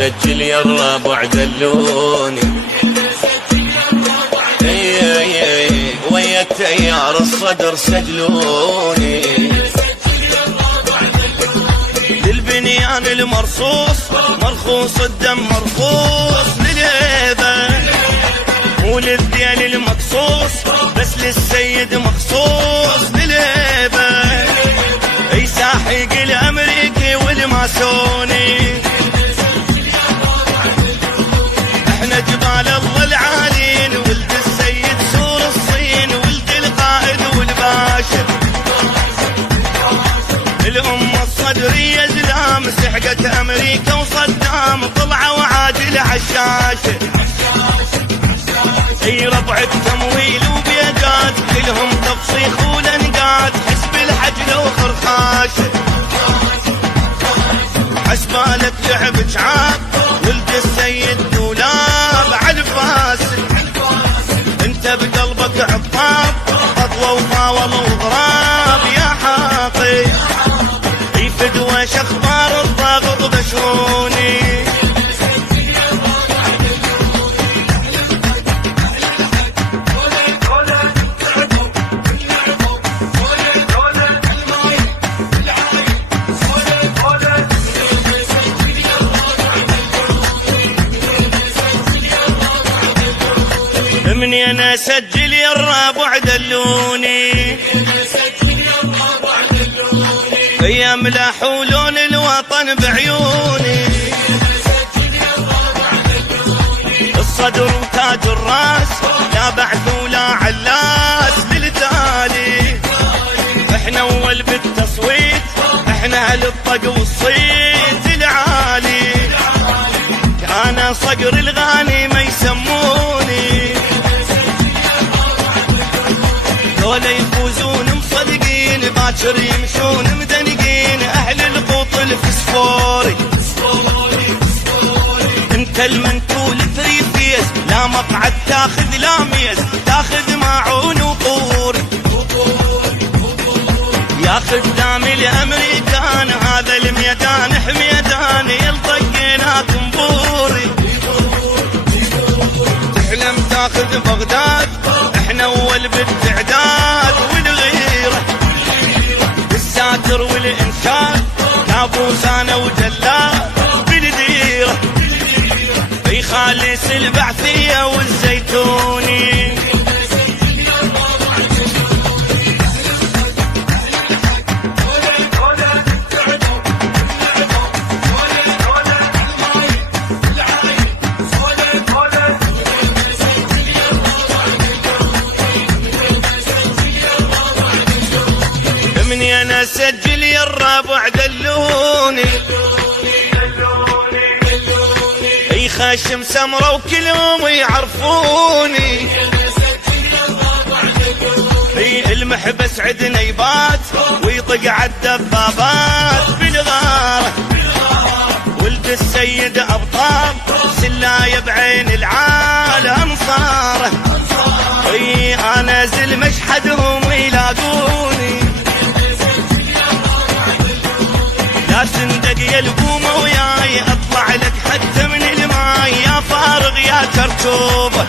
سجل يا الربع دلوني ويا تيار الصدر سجلوني للبنيان المرصوص مرخوص الدم مرخوص للهيبة وللذيل المقصوص بس للسيد مخصوص للهيبة اي ساحق الامريكي والماسوني احنا جبال الله العالين ولد السيد سور الصين ولد القائد والباشا الأمة الصدرية زلام سحقت أمريكا وصدام طلعوا عادل عالشاشة اي ربع التمويل وبيدات كلهم تفصيخ ولنقات حسب الحجل وخرخاشة حسبالك لعب شعاب ولد السيد دولاب عالفاسد انت بقلبك عطاب خطوة وطاول وغراب يا حاطي فدوى شخبار الضغط بشروني مني انا اسجل يا الربع دلوني يملحوا لون الوطن بعيوني الصدر وتاج الراس لا بعث ولا علاس للتالي احنا اول بالتصويت احنا اهل الطق والصيت العالي انا صقر الغاني ما يسموني دول يفوزون مصدقين باكر يمشون مدنقين اهل القوط الفسفوري انت المنتول فريفيس لا مقعد تاخذ لا ميز تاخذ ماعون وقوري يا خدام الامريكان هذا الميدان حميدان يلطقيناك مبوري تحلم تاخذ بغداد احنا اول بالتعداد والغيره بالساتر والانشاد كابوس انا وجلاد بالديره في خالص البعثيه والزيتوني مني انا اسجل يا الربع دلوني اي خشم سمره وكلهم يعرفوني اي المحبس عدنا يبات ويطق عالدبابات بالغاره ولد السيد ابطال سلايه بعين العالم صاره اي انا زل مشحدهم يلاقوني لا تندق يا القومة وياي اطلع لك حتى من الماي يا فارغ يا كرتوبة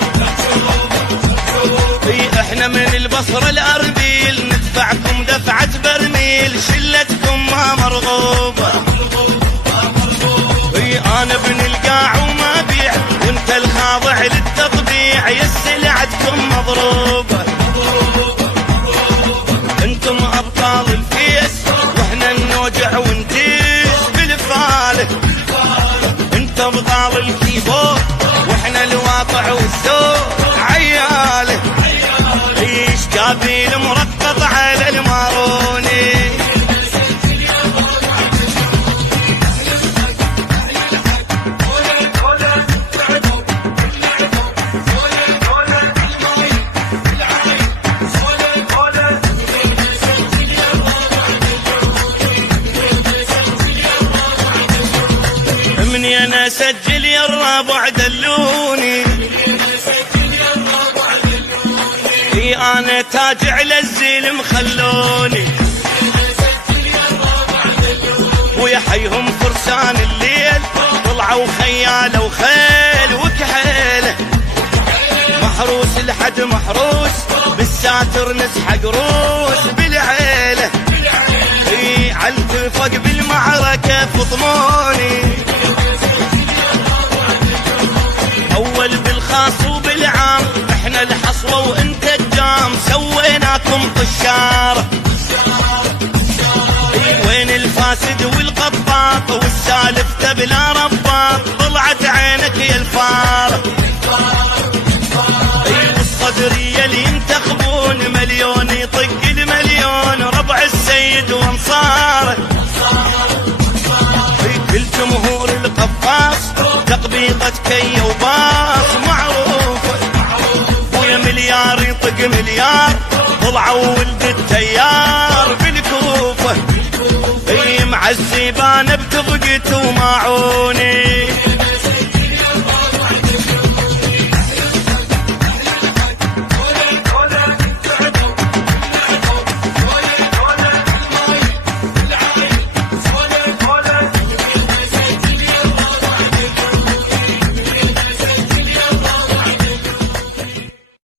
احنا من البصرة الاربيل ندفعكم دفعة برميل شلتكم ما مرغوبة انا ابن القاع وما بيع وانت الخاضع للتطبيع يا سلعتكم مضروبة انتم ابطال الفيس واحنا النوجع ونديس بالفالة انت ابطال الكيبورد واحنا الواقع والذوق عياله ايش قابيل مرقط على الماروني مني انا اسجل يا الربع دلوني اي انا تاج على الزلم خلوني ويا حيهم فرسان الليل طلع طلعوا خياله وخيل وكحيله، محروس لحد محروس بالساتر نسحق روس بالعيله. عالتفق بالمعركة فطموني، أول بالخاص وبالعام، احنا الحصوة وانت الجام، سويناكم طشارة. وين الفاسد والقباط والسالف تبلا رباط، طلعت عينك يا الفارة. والصدرية اللي ينتخبون مليون يطق المليون، ربع السيد وانصاره. كل جمهور القفاص تقبيضة كي وباص معروفة، ويا مليار يطق مليار، طلعوا ولد التيار بالكوفة. مع الزبانة بتبقت وماعوني،